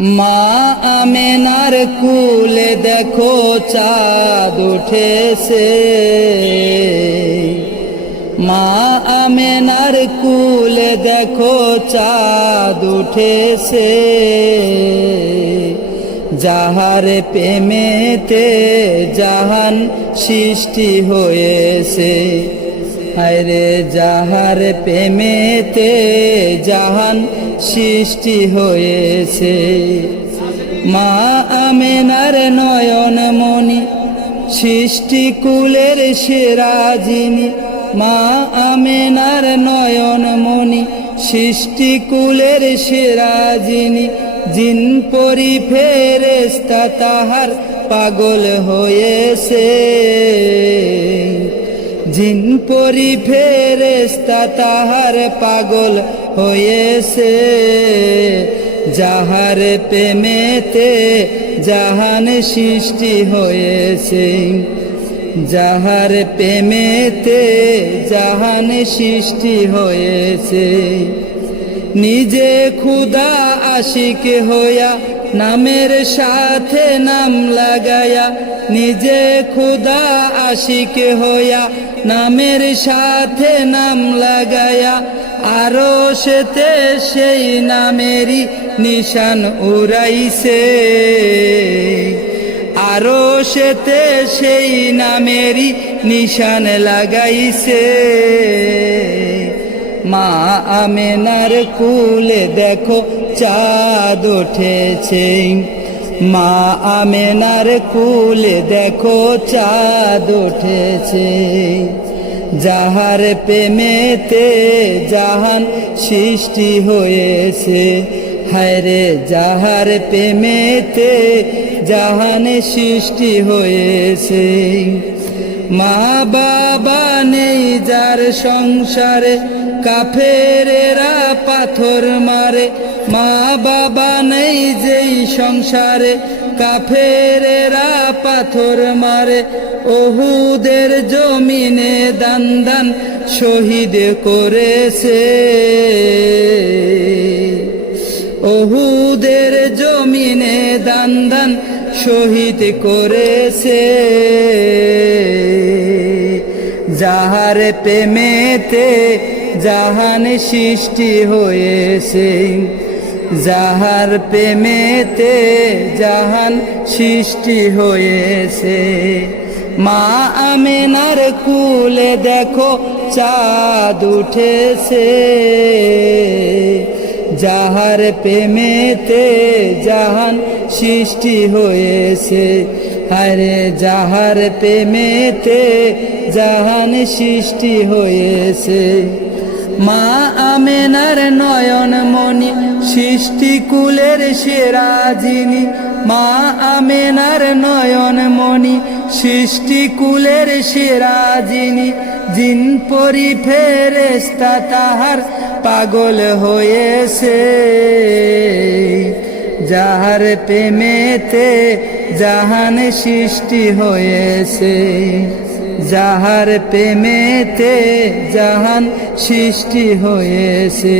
মা আমেনার কুলে দেখো চাঁদ উঠেছে, মা আমেনার কুলে দেখো চাঁদ উঠেছে। যাহার প্রেমেতে জাহান সৃষ্টি হয়েছে, হায়রে যাহার প্রেমেতে জাহান সৃষ্টি হয়েছে। মা আমেনার নয়ন মনি সৃষ্টি কুলের সেরা যিনি, মা আমেনার নয়ন মনি সৃষ্টি কুলের সেরা যিনি। জিন পরি ফেরেশতা তাহার পাগল হয়েছে, জিন পরি ফেরেশতা তাহার পাগল হয়েছে। যাহার প্রেমেতে জাহান সৃষ্টি হয়েছে, যাহার প্রেমেতে জাহান সৃষ্টি হয়েছে। নিজে খুদা আশিক হইয়া নামের সাথে নাম লাগায়া, নিজে খুদা আশিক হইয়া নামের সাথে নাম লাগায়া। আরো সেতে সেই নামেরই নিশান উড়াইছে, আরো সেতে সেই নামেরই নিশান লাগাইছে। মা আমেনার কুলে দেখো চাঁদ উঠেছে, মা আমেনার কুলে দেখো চাঁদ উঠেছে। যাহার প্রেমেতে জাহান সৃষ্টি হয়েছে, হায়রে যাহার প্রেমেতে জাহান সৃষ্টি হয়েছে। মা বাবা নেই যার সংসারে কাফেরেরা পাথর মারে, মা বাবা নেই যেই সংসারে কাফেরেরা পাথর মারে। ওহুদের জমিনে দান দান শহীদ করেছে, ওহুদের জমিনে দান দান শহীদ করেছে। যাহার প্রেমেতে জাহান সৃষ্টি হয়েছে, যাহার প্রেমেতে জাহান সৃষ্টি হয়েছে। মা আমেনার কুলে দেখো চাঁদ উঠেছে, যাহার প্রেমেতে জাহান সৃষ্টি হয়েছে, হায়রে যাহার প্রেমেতে জাহান সৃষ্টি হয়েছে। মা আমেনার নয়ন মনি সৃষ্টি কুলের সেরা যিনি, মা আমেনার নয়ন মনি সৃষ্টি কুলের সেরা যিনি। জিন পরি ফেরেশতা তাহার পাগল হয়েছে, যাহার প্রেমেতে জাহান সৃষ্টি হয়েছে, যাহার প্রেমেতে জাহান সৃষ্টি হয়েছে।